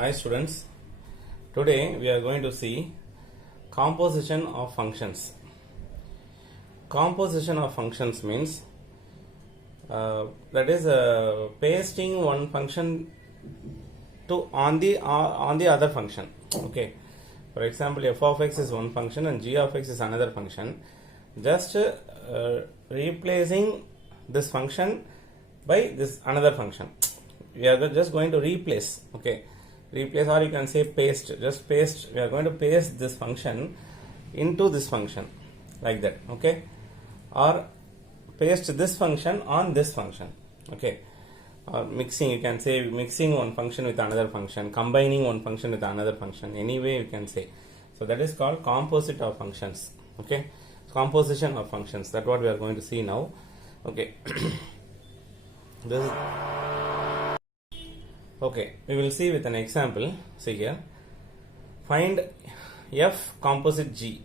Hi students, today we are going to see composition of functions. Composition of functions means that is pasting one function to on the other function. Okay, for example, f of x is one function and g of x is another function. Just replacing this function by this another function. We are just going to replace. Okay, replace, or you can say paste. Just paste. We are going to paste this function into this function like that. Okay, or paste this function on this function. Okay, or mixing, you can say mixing one function with another function, combining one function with another function, any way you can say. So that is called composite of functions. Okay, composition of functions, that's what we are going to see now. Okay. This is, okay, we will see with an example. See here, find f composite g.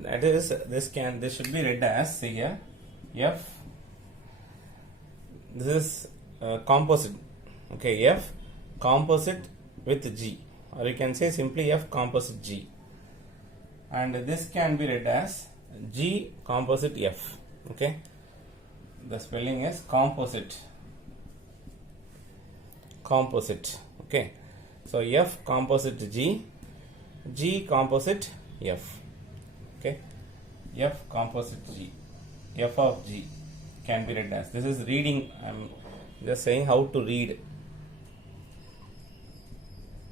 That is, this should be read as, see here, f, this is composite. Okay, f composite with g, or you can say simply f composite g, and this can be read as g composite f. Okay, the spelling is composite. Okay, so f composite g, g composite f. Okay, f composite g, f of g can be read as, this is reading, I am just saying how to read,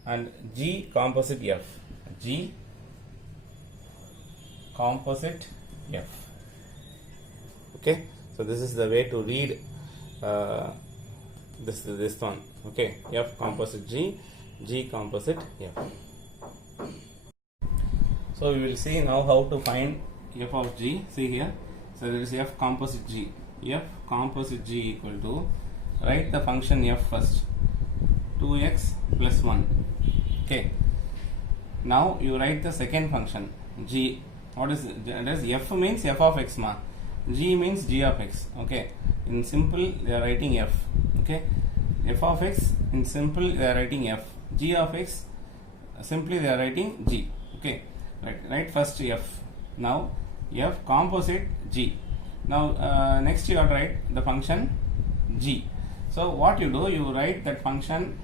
and g composite f, g composite f. Okay, so this is the way to read this one. Okay, f composite g, g composite f. So we will see now how to find f of g. See here, so there is f composite g. F composite g equal to, write the function f first, 2x plus 1. Okay, now you write the second function g. What is it? That is, f means f of x ma, g means g of x. Okay, in simple they are writing f. Okay, f of x, in simple they are writing f, g of x simply they are writing g. Okay, write first f. Now f composite g. Now next you have to write the function g. So what you do, you write that function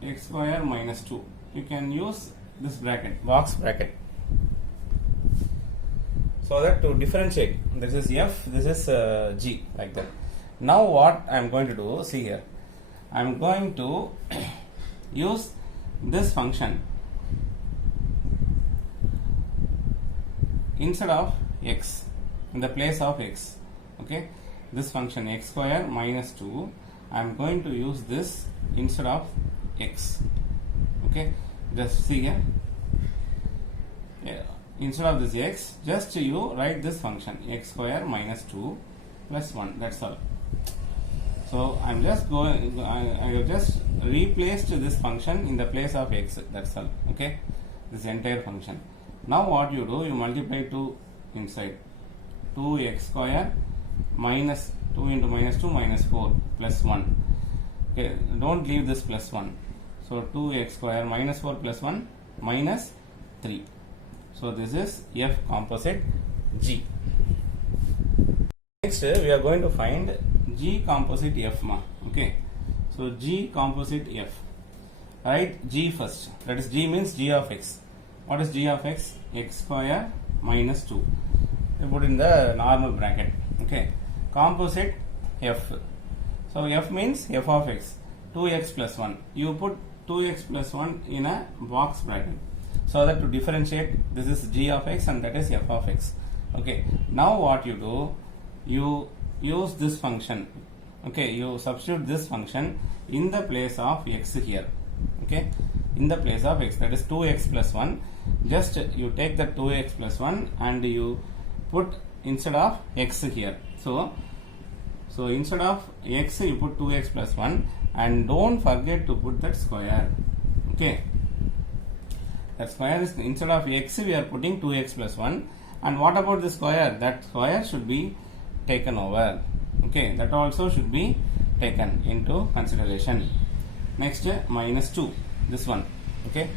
x square minus 2. You can use this bracket, box bracket, so that to differentiate, this is f, this is g, like that. Now what I am going to do, see here, I am going to use this function instead of x, in the place of x. Okay, this function x square minus 2, I am going to use this instead of x. Okay, just see here, yeah, instead of this x, just you write this function x square minus 2 plus 1, that's all. So I am just going, I have just replaced this function in the place of x, that's all. Okay, this entire function. Now what you do, you multiply 2 inside, 2x square minus 2 into minus 2 minus 4 plus 1. Okay, don't leave this plus 1. So 2x square minus 4 plus 1 minus 3. So this is f composite g. Next we are going to find g composite f ma. Okay, so g composite f, write g first, that is g means g of x. What is g of x? X square minus 2. You put in the normal bracket. Okay, composite f. So f means f of x, 2x plus 1. You put 2x plus 1 in a box bracket, so that to differentiate, this is g of x and that is f of x. Okay, now what you do, you use this function. Okay, you substitute this function in the place of x here. Okay, in the place of x, that is 2x plus 1. Just you take the 2x plus 1 and you put instead of x here. So instead of x you put 2x plus 1, and don't forget to put that square. Okay, that square is, instead of x we are putting 2x plus 1, and what about the square? That square should be taken over. Okay, that also should be taken into consideration. Next, minus 2. this one. Okay,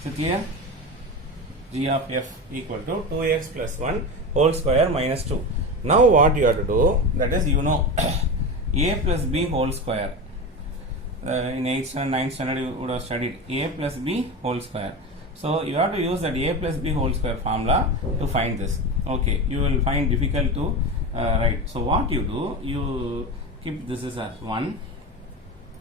is it clear? G of f equal to 2x plus 1 whole square minus 2. Now what you have to do, that is, you know, a plus b whole square. In 8th standard, 9th standard you would have studied a plus b whole square. So you have to use that a plus b whole square formula to find this. Okay, you will find difficult to write. So what you do, you keep this as 1.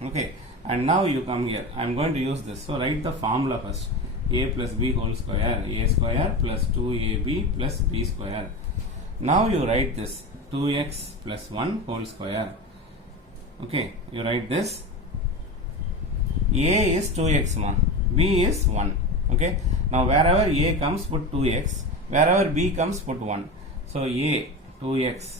Okay, and now you come here. I am going to use this. So write the formula first. A plus b whole square, a square plus 2ab plus b square. Now you write this 2x plus 1 whole square. Okay, you write this. A is 2x ma, b is 1. Okay, now wherever a comes put 2x, wherever b comes put 1. So a 2x,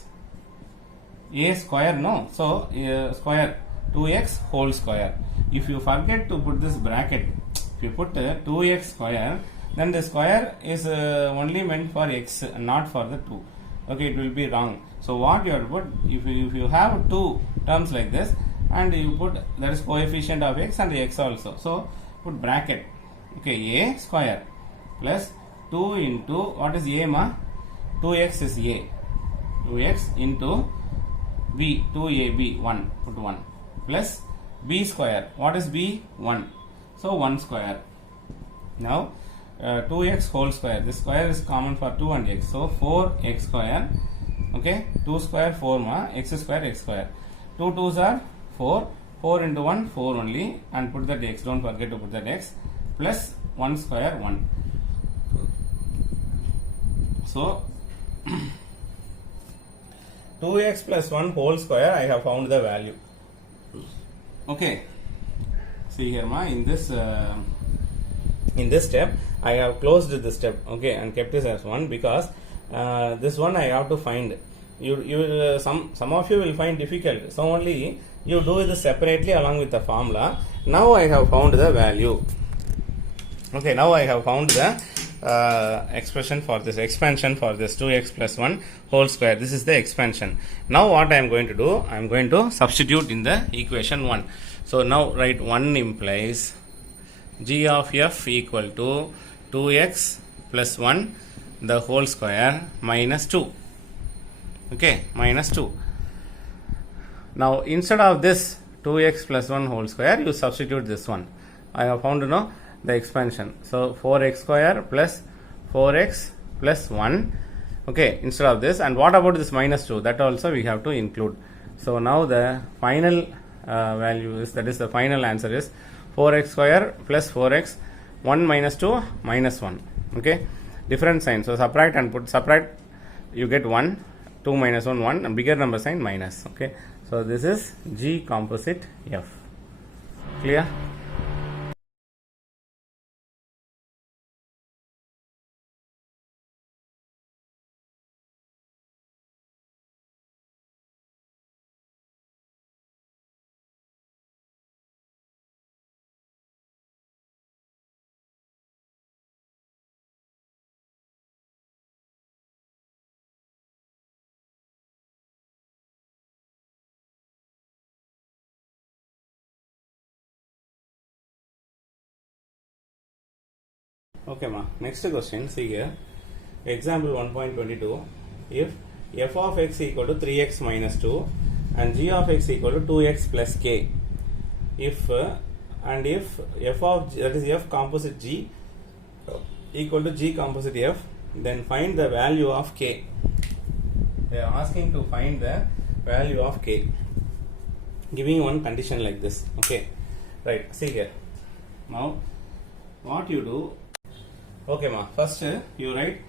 a square no, so square 2x whole square. If you forget to put this bracket, if you put 2x square, then the square is only meant for x, not for the 2. Okay, it will be wrong. So what you have to put, if you have two terms like this, and you put, that is coefficient of x and x also. So put bracket. Okay, a square plus 2 into, what is a ma? 2x is a. 2x into b, 2ab, 1, put 1. Plus b square. What is b? 1. So 1 square. Now 2x whole square. This square is common for 2 and x. So 4x square. Okay, 2 square 4 ma, x square x square. 2 2s are 4. 4 into 1 4 only, and put that x. Don't forget to put that x. Plus 1 square 1. So 2x plus 1 whole square, I have found the value. Okay, see here ma, in this step I have closed this step, okay, and kept this as 1, because this one I have to find. Some of you will find difficult, so only you do this separately along with the formula. Now I have found the value. Okay, now I have found the expression for this, expansion for this 2x plus 1 whole square. This is the expansion. Now what I am going to do, I am going to substitute in the equation 1. So now write 1 implies g of f equal to 2x plus 1 the whole square minus 2. Okay, minus 2. Now instead of this 2x plus 1 whole square, you substitute this one. I have found the expansion. So 4x square plus 4x plus 1. Okay, instead of this. And what about this minus 2? That also we have to include. So now the final value is, that is the final answer is 4x square plus 4x, 1 minus 2 minus 1. Okay, different sign. So subtract and put, subtract, you get 1, 2 minus 1, 1, and bigger number sign minus. Okay, so this is G composite F. Clear? Okay ma, next question, see here, example 1.22, if f of x equal to 3x minus 2 and g of x equal to 2x plus k, if and if f of, that is f composite g equal to g composite f, then find the value of k. They are asking to find the value of k, giving one condition like this. Okay, right, see here. Now what you do, okay ma, first you write,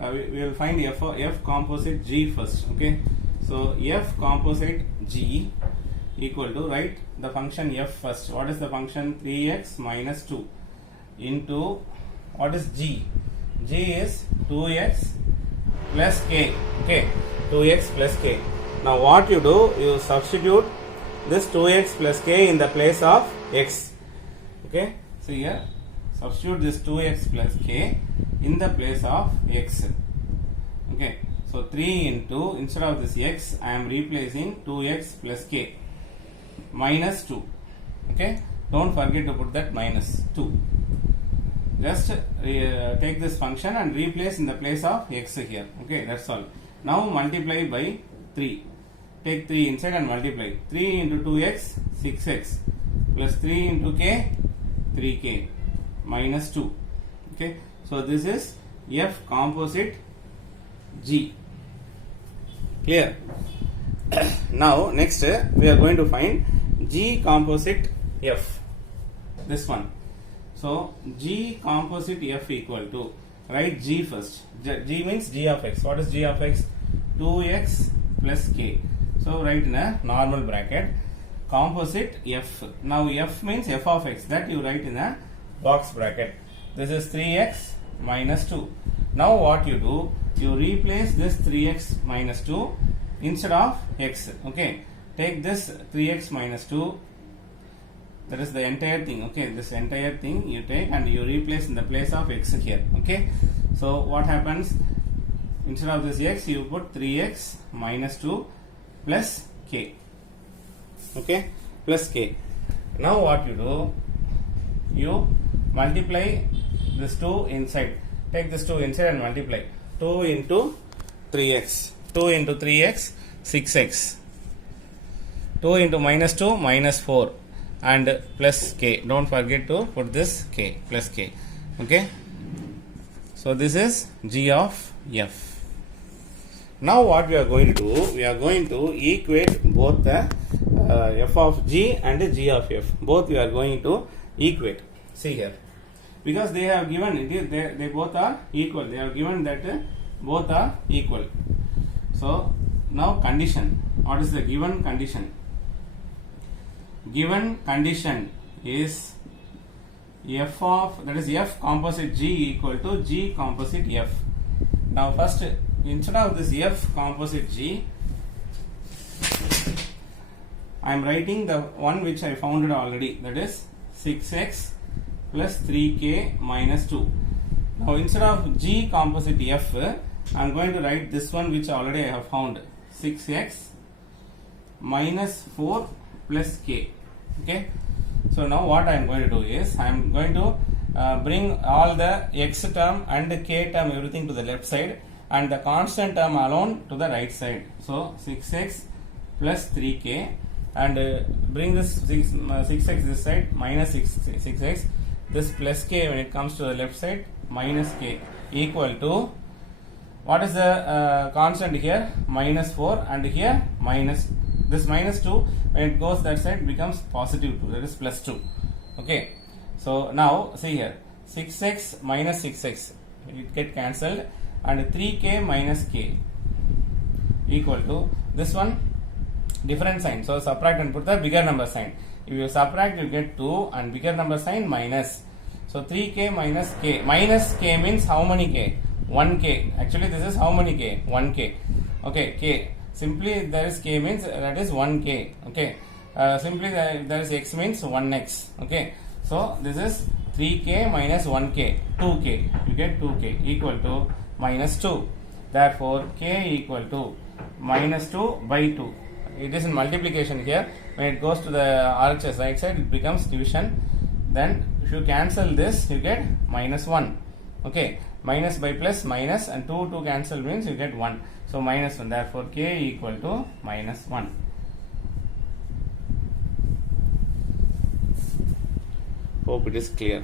we will find f composite g first. Okay, so f composite g equal to, write the function f first. What is the function? 3x minus 2 into, what is g? G is 2x plus k. Okay, 2x plus k. Now what you do, you substitute this 2x plus k in the place of x. Okay, so here substitute this 2x plus k in the place of x. Okay, so 3 into, instead of this x, I am replacing 2x plus k minus 2. Okay, Don't forget to put that minus 2. Just take this function and replace in the place of x here. Okay, that's all. Now multiply by 3. Take 3 inside and multiply. 3 into 2x, 6x, plus 3 into k, 3k, minus 2. Okay, so this is F composite G. Clear? Now next we are going to find G composite F. This one. So G composite F equal to, write G first. G means G of x. What is G of x? 2x plus k. So write in a normal bracket. Composite F. Now F means f of x. That you write in a box bracket. This is 3x minus 2. Now what you do? You replace this 3x minus 2 instead of x. Okay. Take this 3x minus 2. That is the entire thing. Okay. This entire thing you take and you replace in the place of x here. Okay. So what happens? Instead of this x, you put 3x minus 2 plus k. Okay. Plus k. Now what you do? You multiply this 2 inside. Take this 2 inside and multiply. 2 into 3x. 2 into 3x, 6x. 2 into minus 2, minus 4. And plus k. Don't forget to put this k. Plus k. Okay. So this is G of F. Now what we are going to do? We are going to equate both the f of G and G of F. Both we are going to equate. See here. Because they have given it, they both are equal. They have given that both are equal. So now condition. What is the given condition? Given condition is f of, that is f composite G equal to G composite F. Now first, instead of this f composite G, I am writing the one which I founded already, that is 6x plus 3k minus 2. Now instead of G composite F, I am going to write this one which already I have found, 6x minus 4 plus k. Okay. So now what I am going to do is, I am going to bring all the x term and the k term everything to the left side and the constant term alone to the right side. So 6x plus 3k and bring this 6x this side, minus 6x, this plus k when it comes to the left side, minus k, equal to, what is the constant here? Minus 4, and here minus, this minus 2 when it goes that side becomes positive 2, that is plus 2. Okay. So now see here, 6x minus 6x, it get cancelled, and 3k minus k equal to this one, different sign. So subtract and put the bigger number sign. If you subtract, you get 2, and bigger number sign minus. So 3k minus k. Minus k means how many k? 1k. Actually this is how many k? 1k. Okay, k. Simply there is k means that is 1k. Okay. Simply there is x means 1x. Okay. So this is 3k minus 1k. 2k. You get 2k equal to minus 2. Therefore k equal to minus 2 by 2. It is in multiplication here. When it goes to the RHS right side, it becomes division. Then if you cancel this, you get minus 1. Okay. Minus by plus minus, and 2 cancel means you get 1. So minus 1. Therefore k equal to minus 1. Hope it is clear.